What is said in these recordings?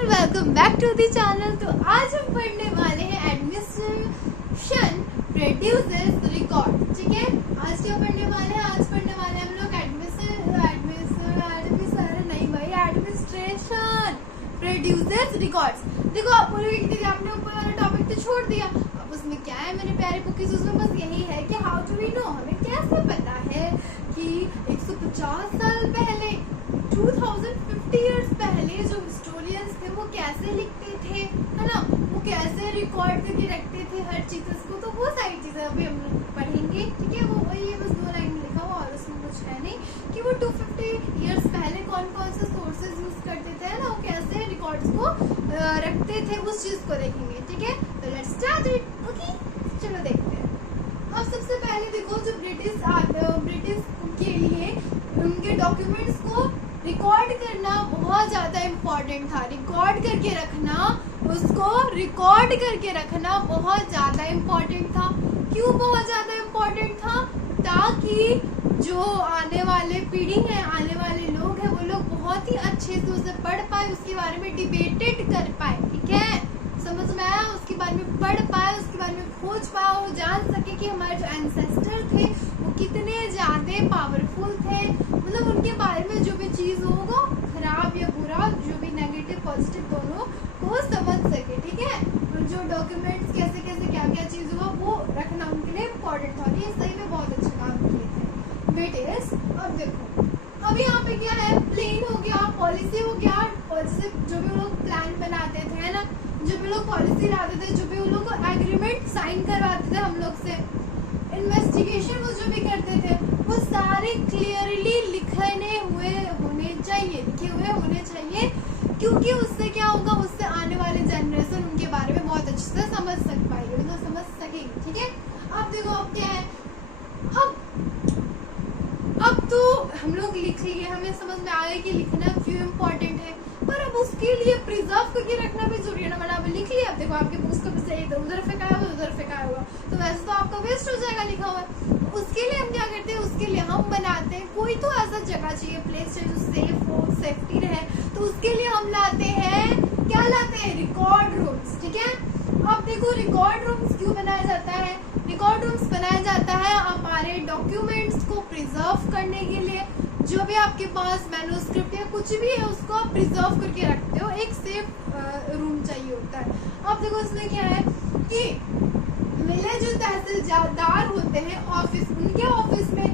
And welcome back to the channel. तो आज हम पढ़ने वाले हैं एडमिशन प्रोड्यूसेस रिकॉर्ड। ठीक है, आज क्या पढ़ने वाले हैं? आज पढ़ने वाले हैं हम लोग एडमिनिस्ट्रेशन प्रोड्यूसेस रिकॉर्ड्स। देखो आप बोलोगे कि आपने ऊपर वाला टॉपिक तो छोड़ दिया, अब उसमें क्या है मेरे प्यारे बुकीज? उसमें बस यही है कि हाउ टू वी नो, हमें कैसे पता है कि 150 साल पहले 2050 इयर्स पहले जो हिस्टोरियंस थे वो कैसे लिखते थे, है ना, वो कैसे रिकॉर्ड करके रखते थे हर चीज को। तो वो सारी चीजें अभी हम लोग पढ़ेंगे। ठीक है, वो वही है, बस 2 लाइन लिखा हुआ और उसमें कुछ है नहीं कि वो 250 इयर्स पहले कौन कौन से सोर्सेज यूज करते थे, है ना, वो कैसे रिकॉर्ड्स को रखते थे, उस चीज को देखेंगे। ठीक है, तो लेट्स स्टार्ट इट। ओके, चलो देखते हैं। अब सबसे पहले देखो, जो ब्रिटिश के लिए उनके डॉक्यूमेंट्स को रिकॉर्ड करना बहुत ज्यादा इम्पोर्टेंट था। रिकॉर्ड करके रखना, उसको रिकॉर्ड करके रखना बहुत ज्यादा इम्पोर्टेंट था। क्यों बहुत ज्यादा इम्पोर्टेंट था? ताकि जो आने वाले पीढ़ी है, आने वाले लोग हैं, वो लोग बहुत ही अच्छे से उसे पढ़ पाए, उसके बारे में डिबेटेड कर पाए। ठीक है, समझ में आया? उसके बारे में पढ़ पाए, उसके बारे में खोज पाए और जान सके कि हमारे जो एंसेस्टर थे वो कितने ज्यादा पावरफुल थे। मतलब उनके बारे में जो भी चीज होगा, खराब या बुरा, जो भी नेगेटिव पॉजिटिव दोनों को समझ सके। ठीक है, जो डॉक्यूमेंट्स कैसे कैसे क्या क्या चीज होगा वो रखना उनके लिए इम्पोर्टेंट था। ये सही में बहुत अच्छा काम किए थे बेटेस। अब देखो, अब यहाँ पे क्या है, प्लेन हो गया, पॉलिसी हो गया, और जैसे जो भी लोग प्लान बनाते थे, है ना, जो भी लोग पॉलिसी लाते थे, जो भी उन लोग एग्रीमेंट साइन करवाते थे हम लोग से, इन्वेस्टिगेशन वो जो भी करते थे, वो सारे क्लियरली लिखे हुए होने चाहिए, क्योंकि उससे क्या होगा, उससे आने वाले जनरेशन उनके बारे में बहुत अच्छे से समझ पाएगी, मतलब समझ सकेगी। ठीक है, अब देखो अब क्या है, अब तो हम लोग लिख लिए, हमें समझ में आ गया कि लिखना क्यों इम्पोर्टेंट है, पर अब उसके लिए प्रिजर्व करके रखना भी जरूरी है ना। मैंने अभी लिख लिया, अब देखो आपके बुक्स का से इधर उधर फेंकाया हुआ, उधर फेंकाया हुआ, तो वैसे तो आपका वेस्ट हो जाएगा लिखा हुआ। उसके लिए हम क्या करते हैं, उसके लिए हम बनाते हैं कोई तो ऐसा जगह चाहिए, प्लेस चाहिए जो सेफ हो, सेफ्टी रहे, तो उसके लिए हम लाते हैं, क्या लाते हैं? Record rooms. ठीक है, अब देखो रिकॉर्ड रूम्स क्यों बनाया जाता है? रिकॉर्ड रूम्स बनाया जाता है हमारे डॉक्यूमेंट्स को प्रिजर्व करने के लिए। जो भी आपके पास मैन्युस्क्रिप्ट या कुछ भी है उसको आप प्रिजर्व करके रखते हो, एक सेफ रूम चाहिए होता है। अब देखो इसमें क्या है कि विलेज जो तहसीलदार होते हैं ऑफिस, उनके ऑफिस में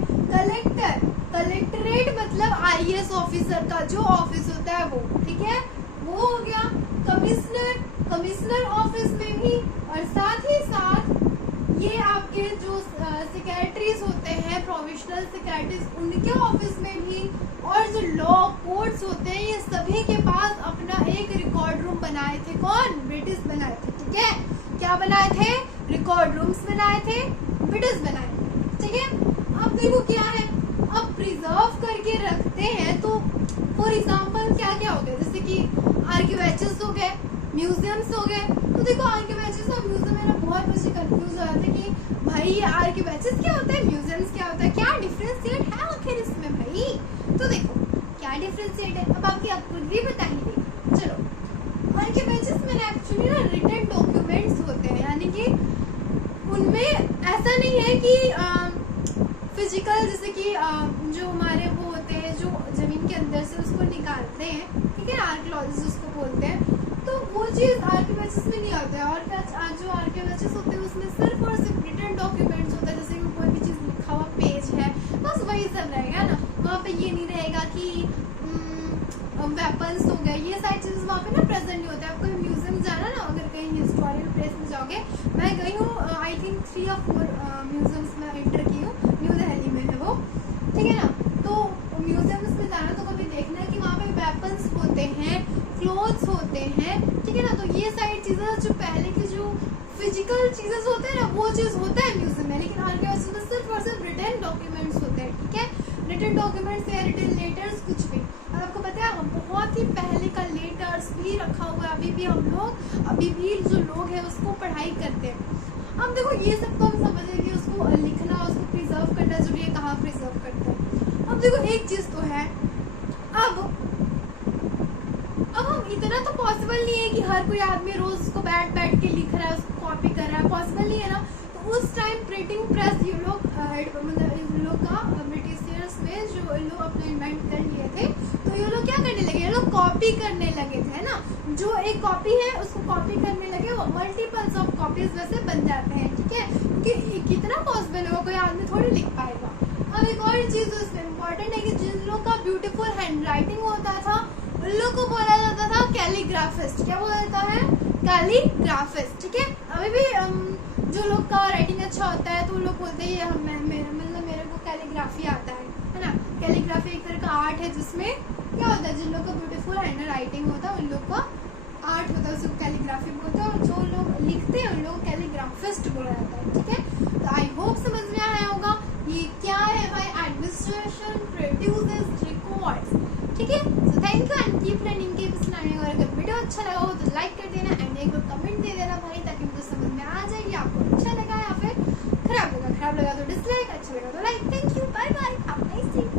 कलेक्टरेट मतलब आईएएस ऑफिसर का जो ऑफिस होता है वो, ठीक है, वो हो गया। कमिश्नर ऑफिस में भी, और साथ ही साथ ये आपके जो सेक्रेटरीज होते हैं, प्रोविजनल सेक्रेटरीज, उनके ऑफिस में भी, और जो लॉ कोर्ट्स होते हैं, ये सभी के पास अपना एक रिकॉर्ड रूम बनाए थे। कौन? ब्रिटिश बनाए थे। ठीक है, क्या बनाए थे? रिकॉर्ड रूम्स बनाए थे, ब्रिटिश बनाए थे। ठीक है, अब देखो क्या है, अब प्रिजर्व करके रखते हैं तो फॉर एग्जाम्पल क्या क्या हो गया, जैसे कि आर्किवेचर्स हो गए, म्यूजियम्स हो गए। तो देखो आर्किवेचर्स और म्यूजियम में ना बहुत बच्चे कंफ्यूज हो जाते हैं कि भाई ये आर्किवेचर्स क्या होता है, म्यूजियम्स क्या होता है, क्या डिफरेंशिएट है आखिर इसमें भाई? तो देखो क्या डिफरेंशिएट है, अब आपको भी बता ही देगी। चलो, आर्किवेचर्स में एक्चुअली ना रिटन डॉक्यूमेंट्स होते हैं, यानी कि उनमें ऐसा नहीं है कि फिजिकल, जैसे कि जो हमारे वो होते हैं जो जमीन के अंदर से उसको निकालते हैं, ठीक है, आर्कियोलॉजिस्ट उसको बोलते हैं, तो वो चीज आर्किवेचर्स में नहीं आता है। और जो आर्किवेचर्स होते हैं उसमें सिर्फ और सिर्फ रिटन डॉक्यूमेंट्स होता है, जैसे कि कोई भी चीज लिखा हुआ पेज है, बस वही सब रहेगा ना। वहाँ पे ये नहीं रहेगा कि वेपन्स हो गए, ये सारी चीजें वहाँ पे ना प्रेजेंट नहीं होता है। आपको म्यूजियम जाना ना, अगर कहीं हिस्टोरिकल प्लेस में जाओगे, मैं गई हूँ, आई थिंक 3 या 4 म्यूजियम्स में एंटर की हूँ, न्यू दिल्ली में है वो, ठीक है ना। तो म्यूजियम्स में जाना तो कभी देखना कि वहाँ पे वेपन्स होते हैं, क्लोथ्स होते हैं, ठीक है ना। तो ये सारी चीजें जो पहले की जो फिजिकल चीजें होते हैं ना, वो चीज होता है म्यूजियम में, लेकिन आर्कियोलॉजी में सिर्फ और सिर्फ रिटन डॉक्यूमेंट्स होते हैं। ठीक है, रिटन डॉक्यूमेंट्स या रिटन लेटर्स कुछ भी। और आपको पता है बहुत ही पहले का लेटर्स भी रखा हुआ है, अभी भी जो लोग हैं उसको पढ़ाई करते हैं। अब देखो ये सब तो हम समझे कि उसको लिखना, उसको प्रिजर्व करना जरूरी है, कहाँ प्रिजर्व करते हैं। अब देखो एक चीज तो है, अब हम इतना तो पॉसिबल नहीं है कि हर कोई आदमी रोज उसको बैठ के लिख रहा है, उसको कॉपी कर रहा है, पॉसिबल नहीं है ना। तो उस टाइम प्रिंटिंग प्रेस ये लोग मतलब इन लोग का ब्रिटिशियर्स में जो इन लोग अपने इन्वेंट कर लिए थे, तो ये लोग क्या करने लगे, ये लोग कॉपी करने लगे थे ना। जो एक कॉपी है उसको कॉपी करने लगे, वो मल्टीपल्स ऑफ कॉपीज वैसे बन जाते हैं, ठीक है, क्योंकि कितना पॉसिबल होगा, कोई आदमी थोड़ी लिख पाएगा। अब एक और चीज उसमें इम्पोर्टेंट है कि जिन लोग का ब्यूटीफुल हैंड राइटिंग होता था उन लोग को बोला जाता था कैलीग्राफिस्ट। क्या बोला जाता है? कैलीग्राफिस्ट, ठीक है। अभी भी जो लोग का राइटिंग अच्छा होता है तो वो लोग बोलते हैं मेरे को कैलीग्राफी आता है ना। कैलीग्राफी एक तरह का आर्ट है जिसमें क्या होता है, जिन लोग का ब्यूटीफुल हैंड राइटिंग होता है उन लोग का आर्ट होता है, उसको कैलीग्राफी बोलते हैं, और जो लोग लिखते हैं उन लोग को कैलीग्राफिस्ट बोला जाता है, ठीक है। तो आई होप समझ में आया होगा ये क्या है भाई, एडमिनिस्ट्रेशन प्रोड्यूसेस रिकॉर्ड्स, ठीक है। So thank you and keep learning, keep studying. और अगर वीडियो अच्छा लगा हो तो लाइक कर देना एंड एक कमेंट दे देना भाई, ताकि मुझे समझ में आ जाए कि आपको अच्छा लगा या फिर खराब लगा। खराब लगा तो डिसलाइक, अच्छा लगा तो like. Thank you, bye bye, have a nice day.